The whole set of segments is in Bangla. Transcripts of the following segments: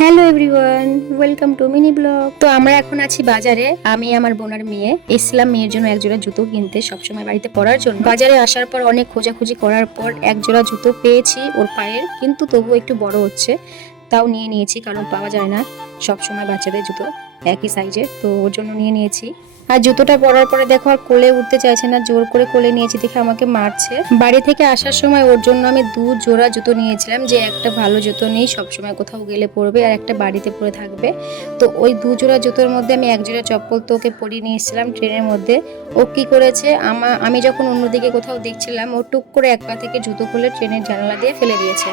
Hello everyone, welcome to mini blog. তো আমরা এখন আছি বাজারে। আমি আমার বোনের মেয়ে এসলাম মেয়ের জন্য এক জোড়া জুতো কিনতে, সবসময় বাড়িতে পরার জন্য। বাজারে আসার পর অনেক খোঁজাখুঁজি করার পর এক জোড়া জুতো পেয়েছি ওর পায়ের, কিন্তু তবুও একটু বড় হচ্ছে। তাও নিয়ে নিয়েছি, কারণ পাওয়া যায় না সবসময় বাচ্চাদের জুতো একই সাইজের, তো ওর জন্য নিয়ে নিয়েছি। আর জুতোটা পরার পরে দেখো আর কোলে উঠতে চাইছে না, জোর করে কোলে নিয়েছি দেখে আমাকে মারছে। বাড়ি থেকে আসার সময় ওর জন্য আমি 2 জোড়া জুতো নিয়েছিলাম, যে একটা ভালো জুতো নেই, সবসময় কোথাও গেলে পরবে, আর একটা বাড়িতে পরে থাকবে। তো ওই 2 জোড়া জুতোর মধ্যে আমি এক জোড়া চপ্পল তো ওকে পরিয়ে নিয়ে এসেছিলাম ট্রেনের মধ্যে। ও কি করেছে, আমি যখন অন্যদিকে কোথাও দেখছিলাম, ও টুক করে এক পা থেকে জুতো খুলে ট্রেনের জানালা দিয়ে ফেলে দিয়েছে।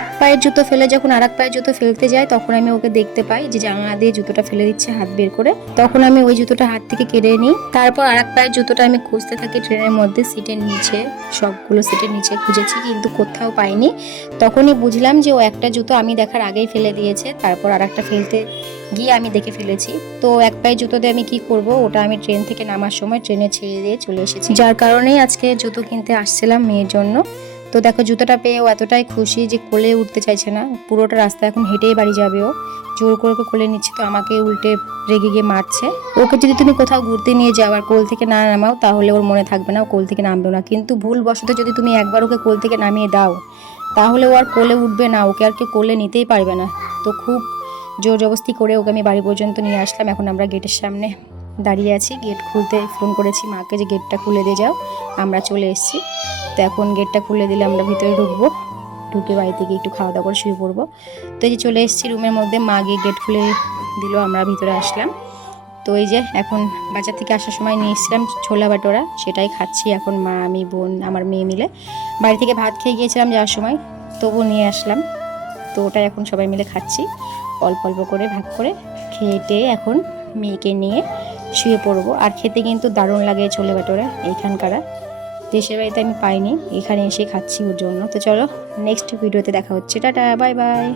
এক পায়ের জুতো ফেলে যখন আর এক পায়ের জুতো ফেলতে যায়, তখন আমি ওকে দেখতে পাই যে জানলা দিয়ে জুতোটা ফেলে দিচ্ছে হাত বের করে। তখন আমি ওই জুতোটা হাত থেকে কেড়ে নিই। তারপর আর এক পায়ের জুতোটা আমি খুঁজতে থাকি ট্রেনের মধ্যে, সিটের নিচে, সবগুলো সিটের নিচে খুঁজেছি, কিন্তু কোথাও পাইনি। তখনই বুঝলাম যে ও একটা জুতো আমি দেখার আগেই ফেলে দিয়েছে, তারপর আর একটা ফেলতে গিয়ে আমি দেখে ফেলেছি। তো এক পায়ের জুতো দিয়ে আমি কি করব, ওটা আমি ট্রেন থেকে নামার সময় ট্রেনে ছেড়ে দিয়ে চলে এসেছি, যার কারণেই আজকে জুতো কিনতে আসছিলাম মেয়ের জন্য। তো দেখো জুতোটা পেয়ে ও এতটাই খুশি যে কোলে উঠতে চাইছে না, পুরোটা রাস্তা এখন হেঁটেই বাড়ি যাবে। ও জোর করে কোলে নিচ্ছে, তো আমাকে উল্টে রেগে গিয়ে মারছে। ওকে যদি তুমি কোথাও ঘুরতে নিয়ে যাও আর কোল থেকে না নামাও, তাহলে ওর মনে থাকবে না, ও কোল থেকে নামবেও না। কিন্তু ভুলবশত যদি তুমি একবার ওকে কোল থেকে নামিয়ে দাও, তাহলে ও আর কোলে উঠবে না, ওকে আর কেউ কোলে নিতেই পারবে না। তো খুব জোর জবস্তি করে ওকে আমি বাড়ি পর্যন্ত নিয়ে আসলাম। এখন আমরা গেটের সামনে দাঁড়িয়ে আছি, গেট খুলতে ফোন করেছি মাকে যে গেটটা খুলে দিয়ে যাও, আমরা চলে এসেছি। তো এখন গেটটা খুলে দিলে আমরা ভিতরে ঢুকবো, ঢুকে বাড়ি থেকে একটু খাওয়া দাওয়া করে শুয়ে পড়বো। তো এই যে চলে এসেছি রুমের মধ্যে, মা গিয়ে গেট খুলে দিল, আমরা ভিতরে আসলাম। তো এই যে এখন বাজার থেকে আসার সময় নিয়ে এসেছিলাম ছোলা বাটোরা, সেটাই খাচ্ছি এখন মা, আমি, বোন, আমার মেয়ে মিলে। বাড়ি থেকে ভাত খেয়ে গিয়েছিলাম যাওয়ার সময়, তবুও নিয়ে আসলাম। তো ওটাই এখন সবাই মিলে খাচ্ছি, অল্প অল্প করে ভাগ করে খেয়ে এখন মেয়েকে নিয়ে শুয়ে পড়বো। আর খেতে কিন্তু দারুণ লাগে ছোলে বাটোরা এইখানকার, দেশের বাড়িতে আমি পাইনি, এখানে এসে খাচ্ছি ওর জন্য। তো চলো নেক্সট ভিডিওতে দেখা হচ্ছে, টাটা, বাই বাই।